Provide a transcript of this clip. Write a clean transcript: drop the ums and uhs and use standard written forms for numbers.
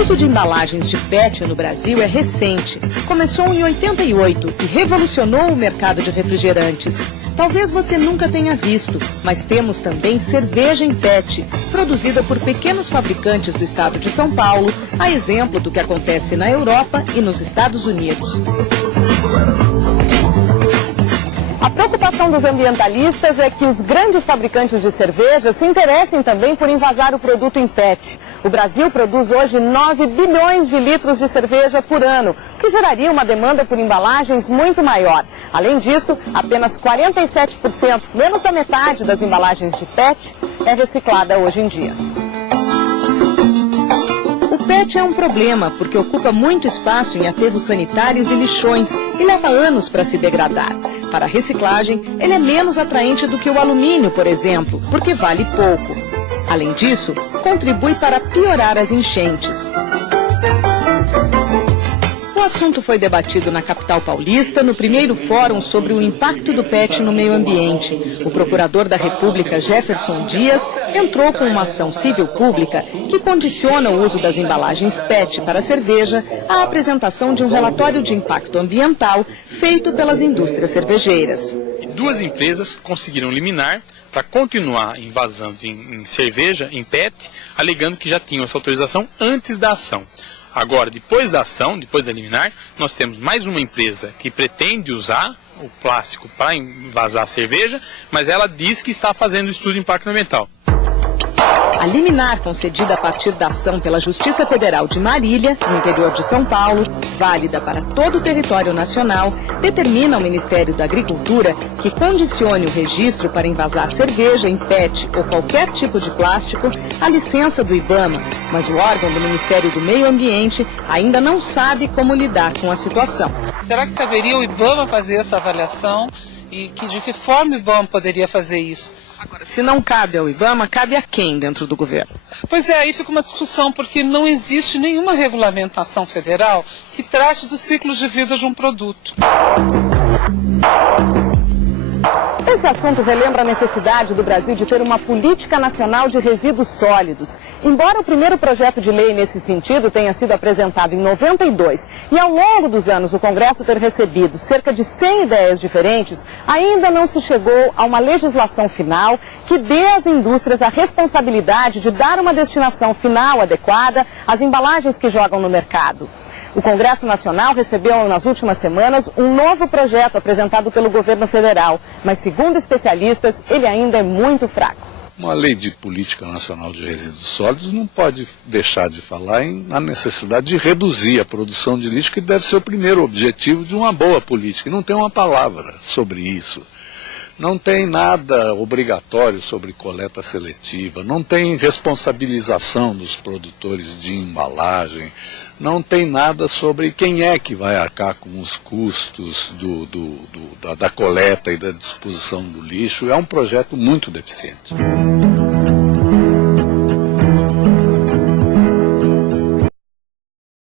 uso de embalagens de PET no Brasil é recente. Começou em 88 e revolucionou o mercado de refrigerantes. Talvez você nunca tenha visto, mas temos também cerveja em PET, produzida por pequenos fabricantes do estado de São Paulo, a exemplo do que acontece na Europa e nos Estados Unidos. A preocupação dos ambientalistas é que os grandes fabricantes de cerveja se interessem também por envasar o produto em PET. O Brasil produz hoje 9 bilhões de litros de cerveja por ano, o que geraria uma demanda por embalagens muito maior. Além disso, apenas 47%, menos da metade das embalagens de PET, é reciclada hoje em dia. O PET é um problema porque ocupa muito espaço em aterros sanitários e lixões e leva anos para se degradar. Para a reciclagem, ele é menos atraente do que o alumínio, por exemplo, porque vale pouco. Além disso, contribui para piorar as enchentes. O assunto foi debatido na capital paulista no primeiro fórum sobre o impacto do PET no meio ambiente. O procurador da República, Jefferson Dias, entrou com uma ação civil pública que condiciona o uso das embalagens PET para cerveja à apresentação de um relatório de impacto ambiental feito pelas indústrias cervejeiras. Duas empresas conseguiram liminar para continuar envasando em cerveja, em PET, alegando que já tinham essa autorização antes da ação. Agora, depois da ação, depois da liminar, nós temos mais uma empresa que pretende usar o plástico para envasar a cerveja, mas ela diz que está fazendo estudo de impacto ambiental. A liminar concedida a partir da ação pela Justiça Federal de Marília, no interior de São Paulo, válida para todo o território nacional, determina ao Ministério da Agricultura que condicione o registro para envasar cerveja em PET ou qualquer tipo de plástico à licença do IBAMA, mas o órgão do Ministério do Meio Ambiente ainda não sabe como lidar com a situação. Será que caberia o IBAMA fazer essa avaliação? E de que forma o IBAMA poderia fazer isso? Agora, se não cabe ao IBAMA, cabe a quem dentro do governo? Pois é, aí fica uma discussão, porque não existe nenhuma regulamentação federal que trate dos ciclos de vida de um produto. Esse assunto relembra a necessidade do Brasil de ter uma política nacional de resíduos sólidos. Embora o primeiro projeto de lei nesse sentido tenha sido apresentado em 92 e ao longo dos anos o Congresso ter recebido cerca de 100 ideias diferentes, ainda não se chegou a uma legislação final que dê às indústrias a responsabilidade de dar uma destinação final adequada às embalagens que jogam no mercado. O Congresso Nacional recebeu nas últimas semanas um novo projeto apresentado pelo governo federal, mas segundo especialistas, ele ainda é muito fraco. Uma lei de política nacional de resíduos sólidos não pode deixar de falar na necessidade de reduzir a produção de lixo, que deve ser o primeiro objetivo de uma boa política. E não tem uma palavra sobre isso. Não tem nada obrigatório sobre coleta seletiva, não tem responsabilização dos produtores de embalagem, não tem nada sobre quem é que vai arcar com os custos da coleta e da disposição do lixo. É um projeto muito deficiente.